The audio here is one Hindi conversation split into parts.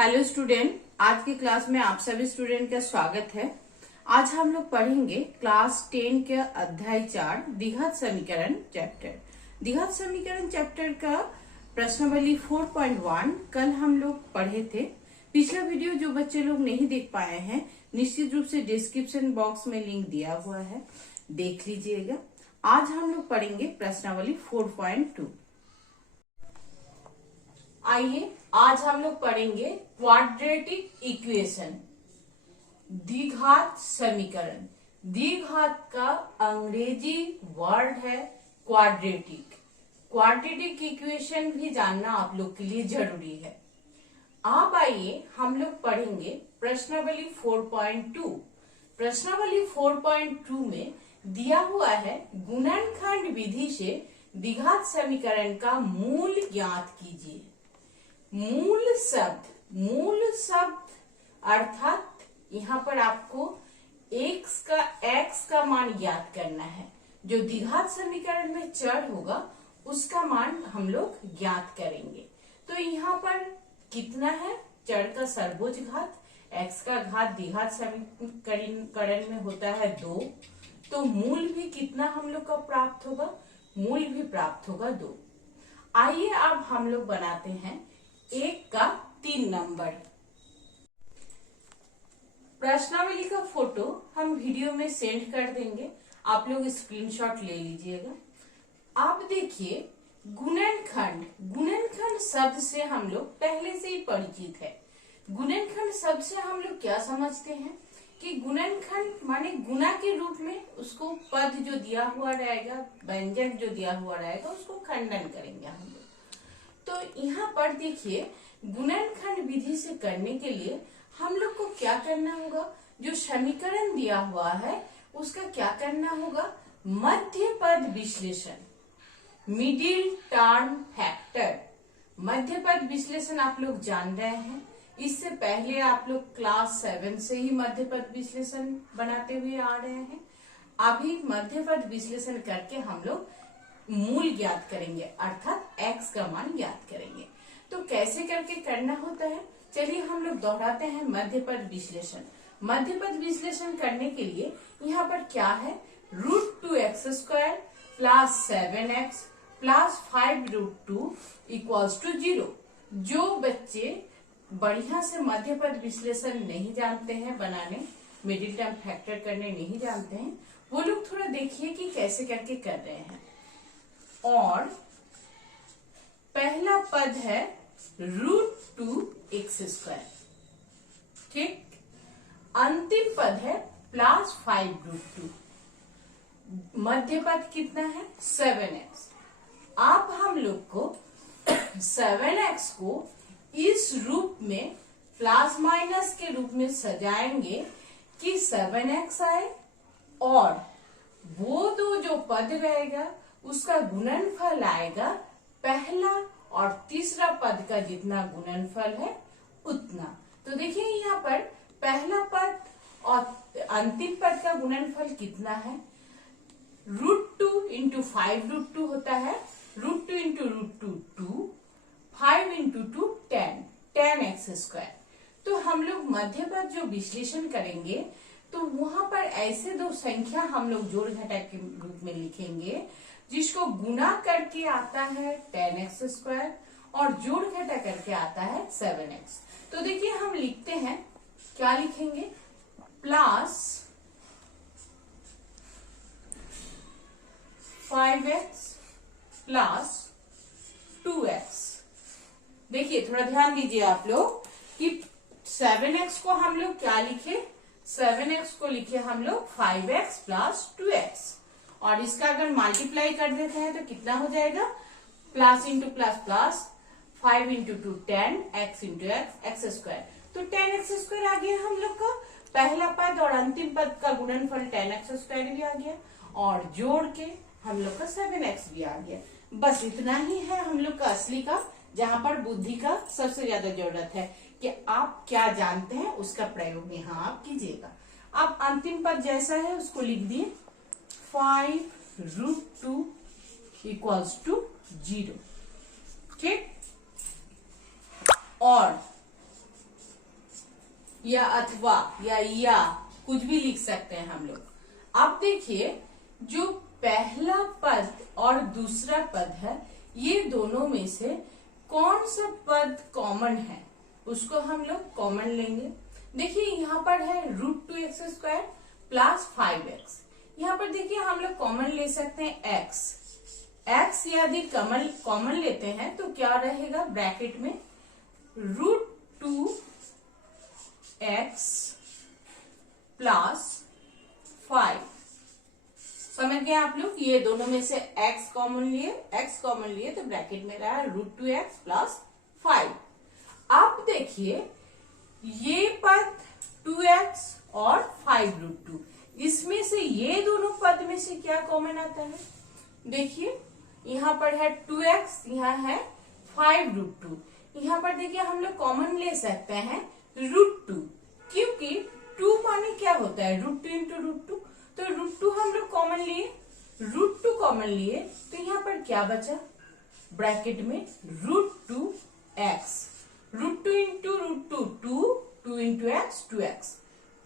हेलो स्टूडेंट, आज की क्लास में आप सभी स्टूडेंट का स्वागत है। आज हम लोग पढ़ेंगे क्लास 10 के अध्याय 4 द्विघात समीकरण चैप्टर। द्विघात समीकरण चैप्टर का प्रश्नावली 4.1 कल हम लोग पढ़े थे। पिछला वीडियो जो बच्चे लोग नहीं देख पाए हैं, निश्चित रूप से डिस्क्रिप्शन बॉक्स में लिंक दिया हुआ है, देख लीजिएगा। आज हम लोग पढ़ेंगे प्रश्नावली 4.2। आइए आज हम लोग पढ़ेंगे क्वाड्रेटिक इक्वेशन, द्विघात समीकरण। द्विघात का अंग्रेजी वर्ड है क्वाड्रेटिक। क्वाड्रेटिक इक्वेशन भी जानना आप लोग के लिए जरूरी है। अब आइए हम लोग पढ़ेंगे प्रश्नावली 4.2। प्रश्नावली 4.2 में दिया हुआ है गुणनखंड विधि से द्विघात समीकरण का मूल ज्ञात कीजिए। मूल शब्द अर्थात यहाँ पर आपको x का मान ज्ञात करना है। जो द्विघात समीकरण में चर होगा उसका मान हम लोग ज्ञात करेंगे। तो यहाँ पर कितना है? चर का सर्वोच्च घात, x का घात द्विघात समीकरण में होता है 2। तो मूल भी कितना हम लोग का प्राप्त होगा? मूल भी प्राप्त होगा 2। आइए अब हम लोग बनाते हैं 1 का 3 नंबर। प्रश्नावली का फोटो हम वीडियो में सेंड कर देंगे, आप लोग स्क्रीनशॉट ले लीजिएगा। आप देखिए गुणनखंड शब्द से हम लोग पहले से ही परिचित है। गुणनखंड शब्द से हम लोग क्या समझते हैं कि गुणनखंड माने गुणा के रूप में उसको पद जो दिया हुआ रहेगा, व्यंजक जो दिया हुआ रहेगा, उसको खंडन करेंगे हम लोग। तो यहाँ पर देखिए गुणनखंड विधि से करने के लिए हम लोग को क्या करना होगा? जो समीकरण दिया हुआ है उसका क्या करना होगा? मध्य पद विश्लेषण, मिडिल टर्म फैक्टर। मध्य पद विश्लेषण आप लोग जान रहे हैं। इससे पहले आप लोग क्लास 7 से ही मध्य पद विश्लेषण बनाते हुए आ रहे हैं। अभी मध्य पद विश्लेषण करके हम लोग मूल ज्ञात करेंगे, अर्थात x का मान ज्ञात करेंगे। तो कैसे करके करना होता है, चलिए हम लोग दोहराते हैं मध्य पद विश्लेषण। मध्य पद विश्लेषण करने के लिए यहाँ पर क्या है? √2x² plus 7x plus 5√2 equals to 0। जो बच्चे बढ़िया से मध्य पद विश्लेषण नहीं जानते हैं बनाने, मिडिल टर्म फैक्टर करने नहीं जानते हैं, वो लोग थोड़ा देखिए कि कैसे करके कर रहे हैं। और पहला पद है √2x², ठीक। अंतिम पद है प्लस 5√2। मध्य पद कितना है? 7x। अब हम लोग को 7x को इस रूप में प्लस माइनस के रूप में सजाएंगे कि 7x आए और वो दो जो पद रहेगा उसका गुणनफल आएगा पहला और तीसरा पद का जितना गुणनफल है उतना। तो देखिए यहाँ पर पहला पद और अंतिम पद का गुणनफल कितना है? √2 इंटू 5√2 होता है। √2 इंटू √2 2, 5 इंटू 2 10x²। तो हम लोग मध्य पद जो विश्लेषण करेंगे तो वहां पर ऐसे दो संख्या हम लोग जोड़ घटाव के रूप में लिखेंगे जिसको गुणा करके आता है 10x² और जोड़ घटा करके आता है 7x। तो देखिए हम लिखते हैं, क्या लिखेंगे? Plus 5x plus 2x। देखिए थोड़ा ध्यान दीजिए आप लोग कि 7x को हम लोग क्या लिखे? 7x को लिखे हम लोग 5x प्लस 2x। और इसका अगर मल्टीप्लाई कर देते हैं तो कितना हो जाएगा? Plus into plus plus 5 into 2 10, x into x²। तो 10x² आ गया हम लोग का पहला पद और अंतिम पद का गुणनफल 10x² भी आ गया और जोड़ के हम लोग का 7x भी आ गया। बस इतना ही है हम लोग का असली का, जहां पर बुद्धि का सबसे ज्यादा जरूरत है कि आप क्या जानते हैं उसका प्रयोग यहाँ आप कीजिएगा। अब अंतिम पद जैसा है उसको लिख दिए 5√2 इक्वल्स टू 0, ठीक। और या अथवा या कुछ भी लिख सकते हैं हम लोग। अब देखिए जो पहला पद और दूसरा पद है, ये दोनों में से कौन सा पद कॉमन है उसको हम लोग कॉमन लेंगे। देखिए यहाँ पर है √2x² प्लस 5x। यहाँ पर देखिए हम लोग कॉमन ले सकते हैं x यदि कॉमन लेते हैं तो क्या रहेगा ब्रैकेट में √2x प्लस 5। समझ गए आप लोग, ये दोनों में से x कॉमन लिए तो ब्रैकेट में रहा √2x प्लस 5। अब देखिए ये पद 2x और 5√2, इसमें से ये दोनों पद में से क्या कॉमन आता है। देखिए यहाँ पर है 2x, यहाँ है 5√2। यहाँ पर देखिए हम लोग कॉमन ले सकते हैं √2, क्योंकि 2 माने क्या होता है √2 इंटू √2, तो √2 हम लोग कॉमन लिए, √2 कॉमन लिए तो यहाँ पर क्या बचा ब्रैकेट में √2x, √2 into √2 2 into x 2x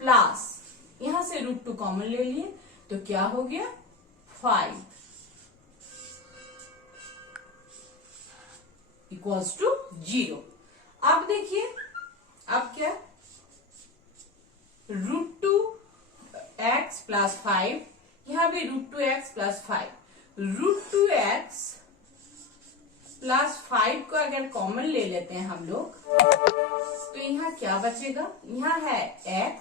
plus यहां से √2 कॉमन ले लिए तो क्या हो गया 5 इक्वल्स टू 0। अब देखिए अब क्या √2x प्लस 5, यहां भी √2x प्लस 5, √2x प्लस 5 को अगर कॉमन ले लेते हैं हम लोग तो यहाँ क्या बचेगा, यहाँ है x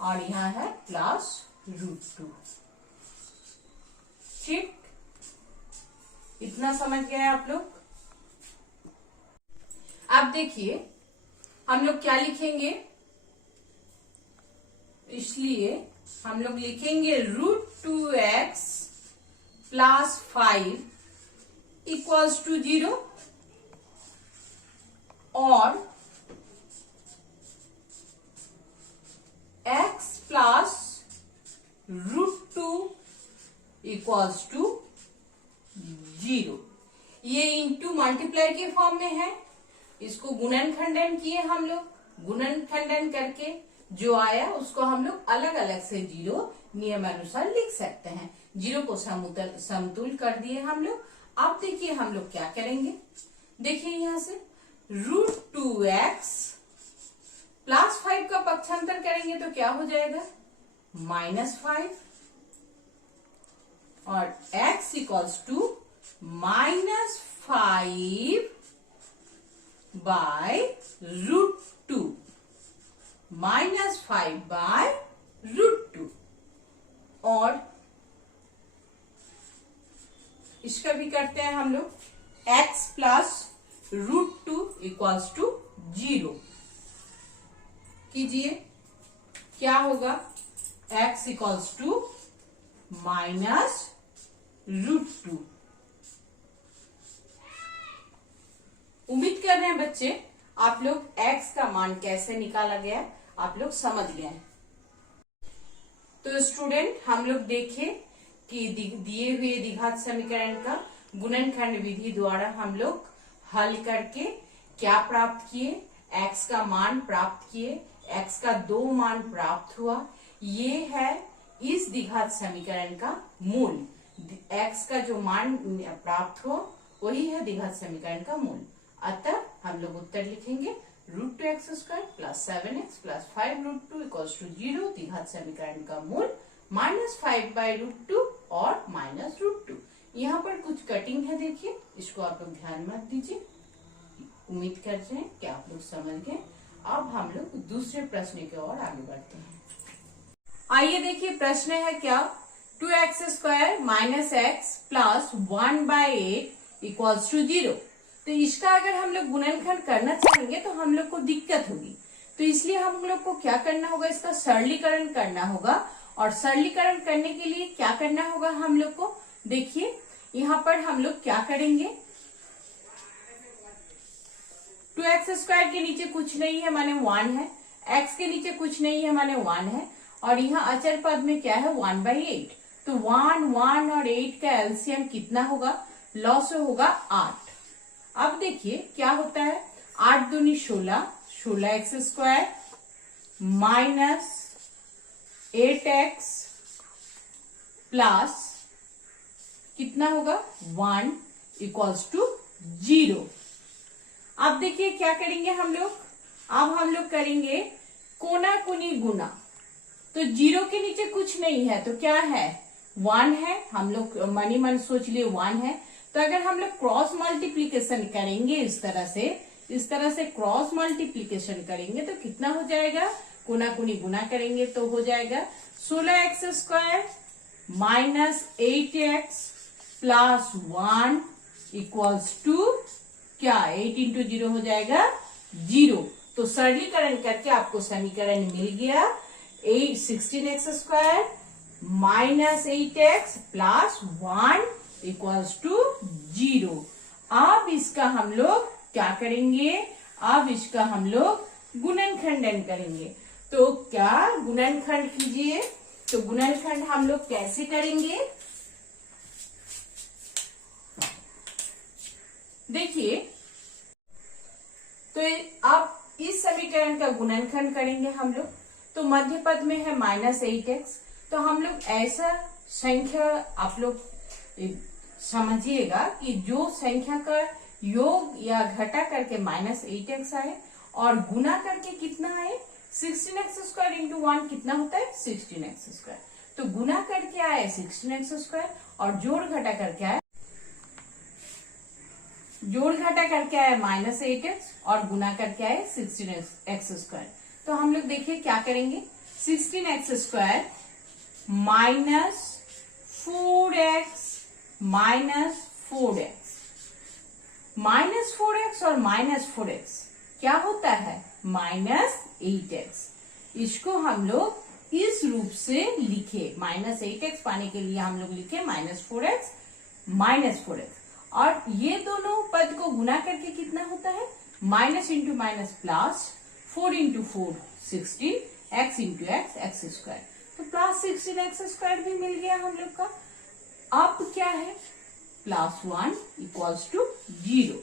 और यहाँ है प्लस √2। ठीक, इतना समझ गए आप लोग। अब देखिए हम लोग क्या लिखेंगे, इसलिए हम लोग लिखेंगे √2x प्लस 5 इक्वल्स टू 0 और x प्लस √2 इक्वल्स टू 0। ये इंटू मल्टीप्लाई के फॉर्म में है, इसको गुणन खंडन किए हम लोग, गुणन खंडन करके जो आया उसको हम लोग अलग अलग से 0 नियम अनुसार लिख सकते हैं। 0 को समतुल कर दिए हम लोग। अब देखिए हम लोग क्या करेंगे, देखिए यहां से √2x प्लस 5 का पक्षांतर करेंगे तो क्या हो जाएगा -5 और x equals to -5 by √2, -5 by √2 और इसका भी करते हैं हम लोग x प्लस √2 इक्वल्स टू 0 कीजिए, क्या होगा x इक्वल्स टू -√2। उम्मीद कर रहे हैं बच्चे आप लोग x का मान कैसे निकाला गया आप लोग समझ गए हैं। तो स्टूडेंट हम लोग देखें कि दिए हुए द्विघात समीकरण का गुणनखंड विधि द्वारा हम लोग हल करके क्या प्राप्त किए, x का मान प्राप्त किए, x का 2 मान प्राप्त हुआ। ये है इस द्विघात समीकरण का मूल, x का जो मान प्राप्त हुआ वही है द्विघात समीकरण का मूल। अतः हम लोग उत्तर लिखेंगे √2x² plus 7x plus 5√2 equals to 0 द्विघात समीकरण का मूल -5/√2 और -√2। यहाँ पर कुछ कटिंग है, देखिए इसको आप लोग ध्यान मत दीजिए। उम्मीद करते हैं कि आप लोग समझ गए। अब हम लोग दूसरे प्रश्न की ओर आगे बढ़ते हैं। आइए देखिए प्रश्न है क्या, 2x² minus x plus 1/8 equals to 0। तो इसका अगर हम लोग गुणनखंड करना चाहेंगे तो हम लोग को दिक्कत होगी, तो इसलिए हम लोग को क्या करना होगा, इसका सरलीकरण करना होगा। और सरलीकरण करने के लिए क्या करना होगा हम लोग को, देखिए यहाँ पर हम लोग क्या करेंगे, 2x² के नीचे कुछ नहीं है माने 1 है, x के नीचे कुछ नहीं है माने 1 है, और यहाँ अचर पद में क्या है 1/8। तो 1 1 और 8 का एलसीएम कितना होगा, लॉ से होगा 8। अब देखिए क्या होता है, 8 दूनी 16, 16x² माइनस 8x प्लस कितना होगा 1 इक्वल्स टू 0। अब देखिए क्या करेंगे हम लोग, अब हम लोग करेंगे कोना कुनी गुना। तो 0 के नीचे कुछ नहीं है तो क्या है 1 है, हम लोग मनी मन सोच लिए 1 है। तो अगर हम लोग क्रॉस मल्टीप्लीकेशन करेंगे इस तरह से क्रॉस मल्टीप्लीकेशन करेंगे तो कितना हो जाएगा, कोना कुनी गुना करेंगे तो हो जाएगा 16x² minus 8x plus 1 equals to क्या 8 इंटू 0 हो जाएगा 0। तो सरलीकरण करके आपको समीकरण मिल गया 16x² minus 8x plus 1 equals to 0। अब इसका हम लोग क्या करेंगे, अब इसका हम लोग गुणनखंडन करेंगे। तो क्या गुणनखंड कीजिए, तो गुणनखंड हम लोग कैसे करेंगे, देखिए। तो अब इस समीकरण का गुणनखंड करेंगे हम लोग। तो मध्य पद में है माइनस 8x, तो हम लोग ऐसा संख्या आप लोग समझिएगा कि जो संख्या का योग या घटा करके माइनस 8x आए और गुना करके कितना आए 16x² इंटू 1 कितना होता है 16x²। तो गुना करके आए 16x² और जोड़ घटा करके आए माइनस 8x और गुना करके आए 16x²। तो हम लोग देखिए क्या करेंगे, 16x² minus 4x minus 4x, minus 4x और माइनस 4x क्या होता है माइनस 8x। इसको हम लोग इस रूप से लिखे, माइनस 8x पाने के लिए हम लोग लिखे माइनस 4x माइनस 4x। और ये दोनों पद को गुना करके कितना होता है minus into minus plus 4 into 4 16 x into x² तो प्लस 16x² भी मिल गया हम लोग का। अब क्या है प्लस 1 इक्वल्स टू 0।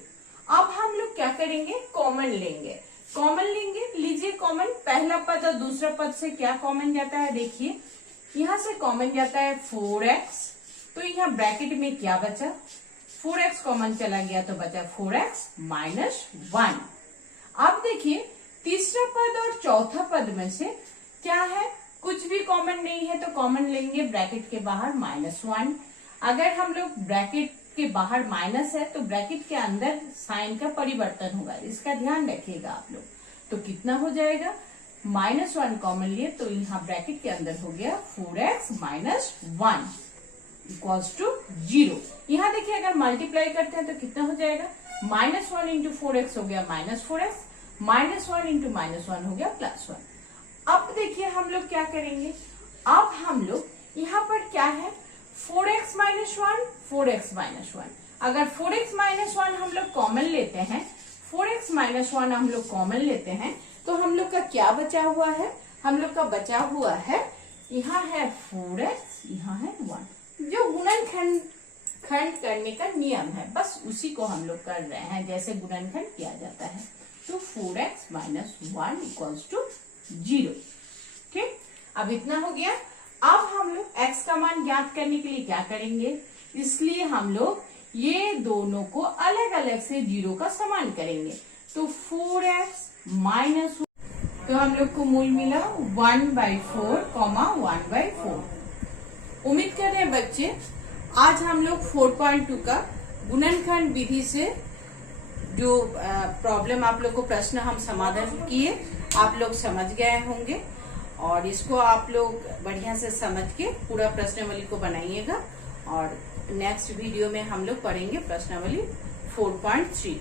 अब हम लोग क्या करेंगे कॉमन लेंगे, लीजिए कॉमन। पहला पद और दूसरा पद से क्या कॉमन जाता है, देखिए यहां से कॉमन जाता है 4x, तो यहाँ ब्रैकेट में क्या बचा 4x कॉमन चला गया तो बचा 4x माइनस 1। अब देखिए तीसरा पद और चौथा पद में से क्या है, कुछ भी कॉमन नहीं है तो कॉमन लेंगे ब्रैकेट के बाहर -1। अगर हम लोग ब्रैकेट के बाहर माइनस है तो ब्रैकेट के अंदर साइन का परिवर्तन होगा, इसका ध्यान रखिएगा आप लोग। तो कितना हो जाएगा -1 कॉमन लिए तो यहाँ ब्रैकेट के अंदर हो गया 4x माइनस 1 इक्वल्स टू 0। यहाँ देखिए अगर मल्टीप्लाई करते हैं तो कितना हो जाएगा -1 इंटू 4x हो गया -4x, -1 इंटू -1 हो गया +1। अब देखिए हम लोग क्या करेंगे, अब हम लोग यहाँ पर क्या है 4x माइनस 1 4x माइनस 1। अगर 4x माइनस 1 हम लोग कॉमन लेते हैं, 4x माइनस 1 हम लोग कॉमन लेते हैं तो हम लोग का क्या बचा हुआ है, हम लोग का बचा हुआ है यहाँ है 4x यहाँ है 1। जो गुणनखंड करने का नियम है बस उसी को हम लोग कर रहे हैं जैसे गुणनखंड किया जाता है। तो 4x माइनस 1 इक्वल्स टू 0। ठीक, अब इतना हो गया। अब हम लोग x का मान ज्ञात करने के लिए क्या करेंगे, इसलिए हम लोग ये दोनों को अलग अलग से 0 का समान करेंगे। तो 4x माइनस, तो हम लोग को मूल मिला 1/4 1/4। उम्मीद कर रहे हैं बच्चे आज हम लोग 4.2 का गुणनखंड विधि से जो प्रॉब्लम आप लोग को प्रश्न हम समाधान किए आप लोग समझ गए होंगे और इसको आप लोग बढ़िया से समझ के पूरा प्रश्नावली को बनाइएगा। और नेक्स्ट वीडियो में हम लोग पढ़ेंगे प्रश्नावली 4.3।